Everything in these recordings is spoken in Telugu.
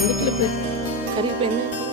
అందుట్లో కరిగిపోయింది గోవుది ధూపం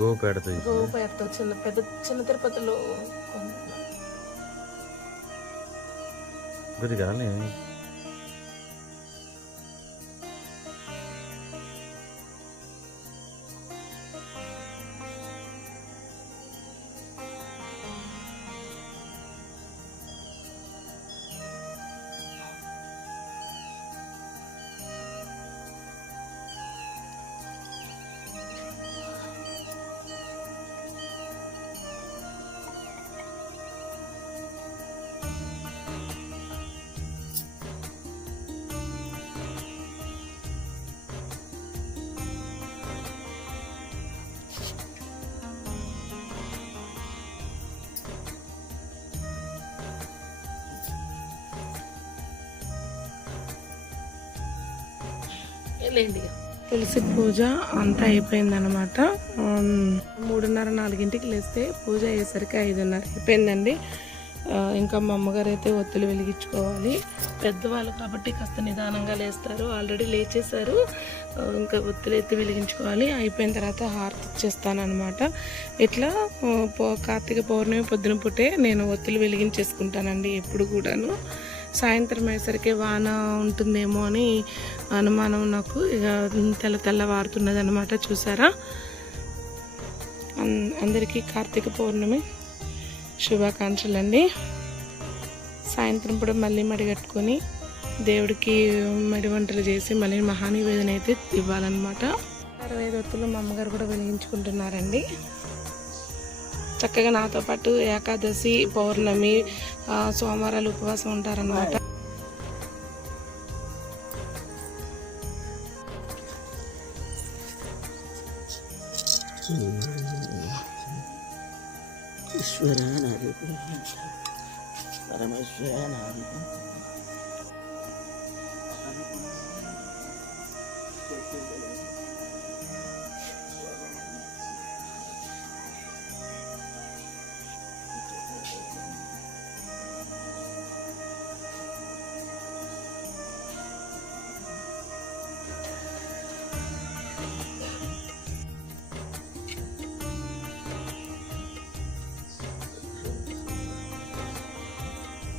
గో పెడతాయి గోవు పేరుతో చిన్న పెద్ద చిన్న తిరుపతిలో. కొద్దిగా లేండి తులసి పూజ అంతా అయిపోయిందనమాట మూడున్నర నాలుగింటికి లేస్తే పూజ అయ్యేసరికి ఐదున్నర అయిపోయిందండి. ఇంకా మా అమ్మగారు అయితే ఒత్తులు వెలిగించుకోవాలి. పెద్దవాళ్ళు కాబట్టి కాస్త నిదానంగా లేస్తారు. ఆల్రెడీ లేచేశారు. ఇంకా ఒత్తులు అయితే వెలిగించుకోవాలి. అయిపోయిన తర్వాత హారతి ఇచ్చేస్తానమాట ఇట్లా పౌ- కార్తీక పౌర్ణమి పొద్దున పుట్టే నేను ఒత్తులు వెలిగించేసుకుంటానండి ఎప్పుడు కూడాను. సాయంత్రం అయ్యేసరికి వాన ఉంటుందేమో అని అనుమానం నాకు. ఇక తెల్ల తెల్ల వారుతున్నది అనమాట చూసారా అందరికీ కార్తీక పౌర్ణమి శుభాకాంక్షలు అండి సాయంత్రం కూడా మళ్ళీ మడిగట్టుకొని దేవుడికి మడి వంటలు చేసి మళ్ళీ మహానివేదన అయితే ఇవ్వాలన్నమాట. అరవై రొత్తులు మా అమ్మగారు కూడా వెలిగించుకుంటున్నారండి. చక్కగా నాతో పాటు ఏకాదశి పౌర్ణమి ఆ, సోమవారాలు ఉపవాసం ఉంటారన్నమాట.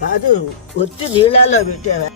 కాదు ఒత్తి నీళ్ళల్లో పెట్టావా?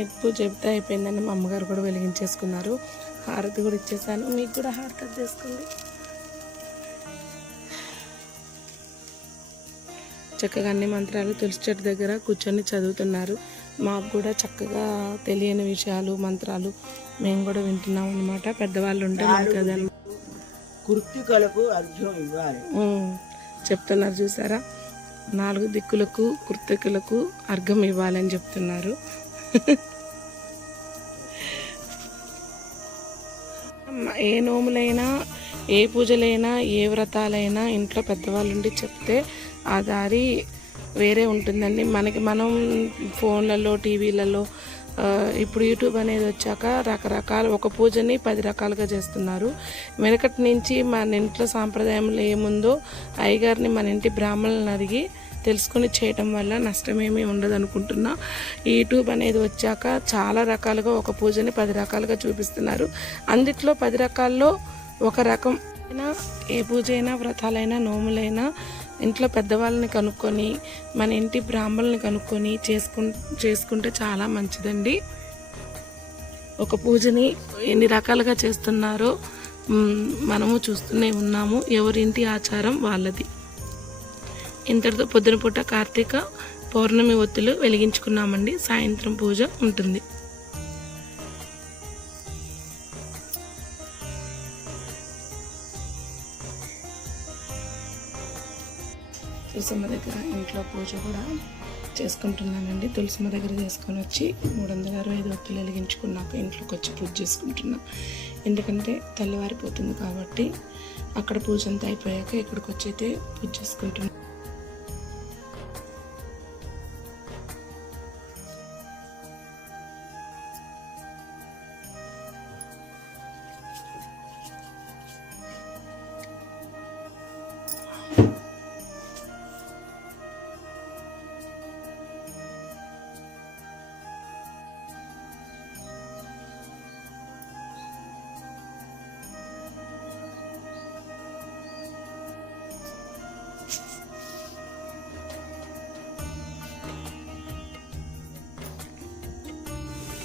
ఎక్కువ చెప్తే అయిపోయిందండి మా అమ్మగారు కూడా వెలిగించేసుకున్నారు. హారతి కూడా ఇచ్చేసాను. మీకు కూడా హారతి చేసుకోండి. చక్కగా అన్ని మంత్రాలు తులసి చెట్టు దగ్గర కూర్చొని చదువుతున్నారు. మాకు కూడా చక్కగా తెలియని విషయాలు మంత్రాలు మేము కూడా వింటున్నాం అనమాట పెద్దవాళ్ళు ఉంటే కృత్తికలకు అర్ఘ్యం ఇవ్వాలి. చెప్తున్నారు చూసారా? నాలుగు దిక్కులకు కృతకులకు అర్ఘం ఇవ్వాలని చెప్తున్నారు. ఏ నోములైనా ఏ పూజలైనా ఏ వ్రతాలైనా ఇంట్లో పెద్దవాళ్ళు ఉండి చెప్తే ఆ దారి వేరే ఉంటుందండి. మనకి మనం ఫోన్లలో టీవీలలో ఇప్పుడు యూట్యూబ్ అనేది వచ్చాక రకరకాల ఒక పూజని పది రకాలుగా చేస్తున్నారు. వెనకటి నుంచి మన ఇంట్లో సాంప్రదాయంలో ఏముందో అయ్యగారిని మన ఇంటి బ్రాహ్మణులను అడిగి తెలుసుకొని చేయటం వల్ల నష్టమేమీ ఉండదు అనుకుంటున్నా యూట్యూబ్ అనేది వచ్చాక చాలా రకాలుగా ఒక పూజని పది రకాలుగా చూపిస్తున్నారు. అందుట్లో పది రకాల్లో ఒక రకం అయినా ఏ పూజ అయినా వ్రతాలైనా నోములైనా ఇంట్లో పెద్దవాళ్ళని కనుక్కొని మన ఇంటి బ్రాహ్మణుల్ని కనుక్కొని చేసుకు చేసుకుంటే చాలా మంచిదండి. ఒక పూజని ఎన్ని రకాలుగా చేస్తున్నారో మనము చూస్తూనే ఉన్నాము. ఎవరింటి ఆచారం వాళ్ళది. ఇంతటితో పొద్దున పూట కార్తీక పౌర్ణమి ఒత్తులు వెలిగించుకున్నామండి. సాయంత్రం పూజ ఉంటుంది. తులసమ్మ దగ్గర ఇంట్లో పూజ కూడా చేసుకుంటున్నానండి. తులసమ్మ దగ్గర చేసుకొని వచ్చి మూడు వందల అరవై ఐదు ఒత్తులు వెలిగించుకున్నాక ఇంట్లోకి వచ్చి పూజ చేసుకుంటున్నా. ఎందుకంటే తెల్లవారిపోతుంది కాబట్టి అక్కడ పూజ అంతా అయిపోయాక ఇక్కడికి వచ్చి అయితే పూజ చేసుకుంటున్నాను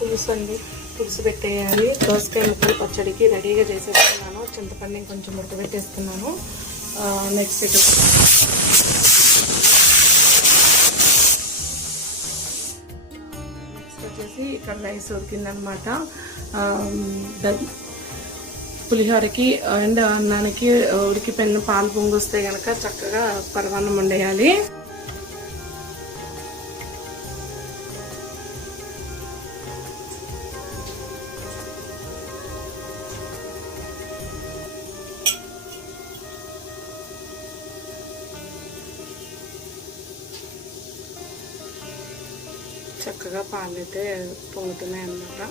పులుసు అండి. పులుసు పెట్టేయాలి. దోసకాయ ముక్కలు పచ్చడికి రెడీగా చేసేస్తున్నాను. చింతపండు కొంచెం ఉడకబెట్టేస్తున్నాను. నెక్స్ట్ ఇటు. నెక్స్ట్ వచ్చేసి ఇక్కడ రైస్ ఉడికిందనమాట. పులిహోరకి అండ్ అన్నానికి ఉడికిపోయిన పాలు పొంగొస్తే కనుక చక్కగా పరమాన్నం వండేయాలి. చక్కగా పాలు అయితే పొంగుతున్నాయి అన్నమాట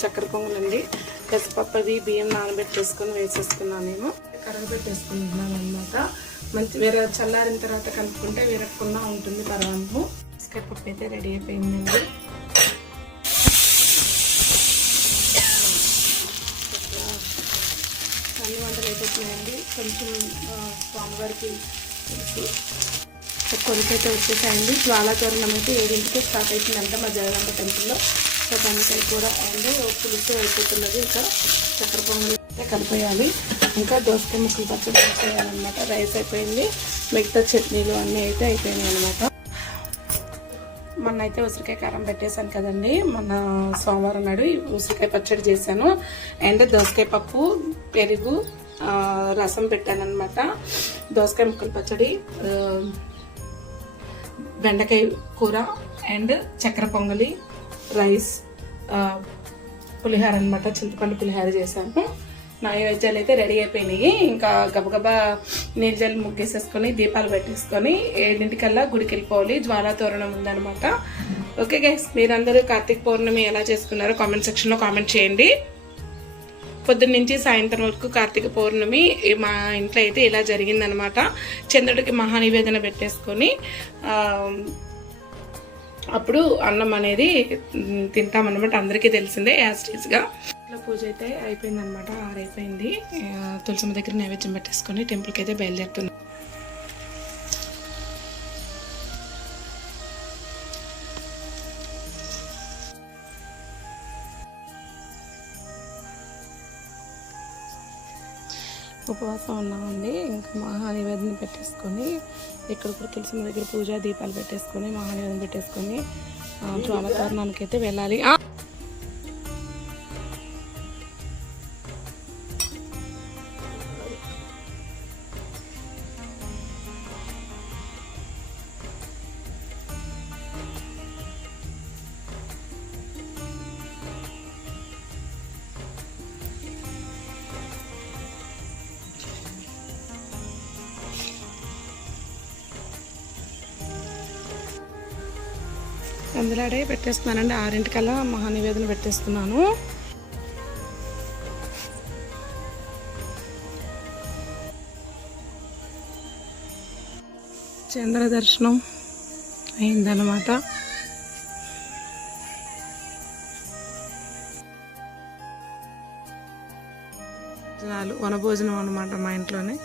చక్కెర పొంగలండి. పెసపప్పది బియ్యం నానబెట్టేసుకొని వేసేసుకున్నాను నేను. కరగబెట్టేసుకుంటున్నాను అనమాట మంచి వేరే చల్లారిన తర్వాత కలుపుకుంటే వేరకుండా ఉంటుంది పరవాన్పు పప్పు అయితే రెడీ అయిపోయిందండి. అన్ని వంటలు అయిపోతున్నాయండి. కొంచెం స్వామివారికి కొలికి అయితే వచ్చేసాయండి. జ్వాలా తోరణం అయితే ఏడింటికే స్టార్ట్ అవుతుందంట మా జగదంబ టెంపుల్లో. సో దానికై కూడా అండ్. పులుసు అయిపోతున్నది ఇంకా. చక్కెర పొంగల్ అయితే కలిపేయాలి. ఇంకా దోసకాయ ముక్కలు పచ్చడి చేయాలన్నమాట. రైస్ అయిపోయింది. మిగతా చట్నీలు అన్నీ అయితే అయిపోయినాయి అనమాట మొన్న అయితే ఉసిరికాయ కారం పెట్టేశాను కదండి. మొన్న సోమవారం నాడు ఉసిరికాయ పచ్చడి చేశాను. అండ్ దోసకాయ పప్పు పెరుగు రసం పెట్టాను అనమాట దోసకాయ ముక్కల పచ్చడి బెండకాయ కూర అండ్ చక్కెర పొంగలి రైస్ పులిహార అనమాట చింతపండు పులిహార చేశాను. నైవేద్యాలు అయితే రెడీ అయిపోయినాయి. ఇంకా గబగబా నీళ్ళజల్లి ముగ్గేసేసుకొని దీపాలు పెట్టేసుకొని ఏడింటికల్లా గుడికి వెళ్ళిపోవాలి జ్వాలా తోరణం ఉందనమాట ఓకే గైస్ మీరందరూ కార్తీక పౌర్ణమి ఎలా చేసుకున్నారో కామెంట్ సెక్షన్లో కామెంట్ చేయండి. పొద్దున్న నుంచి సాయంత్రం వరకు కార్తీక పౌర్ణమి మా ఇంట్లో అయితే ఇలా జరిగిందనమాట చంద్రుడికి మహానివేదన పెట్టేసుకొని అప్పుడు అన్నం అనేది తింటామన్నమాట. అందరికీ తెలిసిందే యాస్టీస్గా ఇట్లా పూజ అయితే అయిపోయిందనమాట ఆరైపోయింది. తులసమ్మ దగ్గర నైవేద్యం పెట్టేసుకొని టెంపుల్కి అయితే బయలుదేరుతున్నాం. ఉపవాసం ఉన్నామండి. ఇంకా మహానివేదన పెట్టేసుకొని ఇక్కడ కూడా తులసి దగ్గర పూజ దీపాలు పెట్టేసుకొని మహానివేదన పెట్టేసుకొని ఆ, జ్వాల అయితే వెళ్ళాలి కందిలాడే పెట్టేస్తున్నానండి. ఆరింటికల్లా మహానివేదన పెట్టేస్తున్నాను. చంద్ర దర్శనం అయిందనమాట చాలు వనభోజనం అనమాట మా ఇంట్లోనే.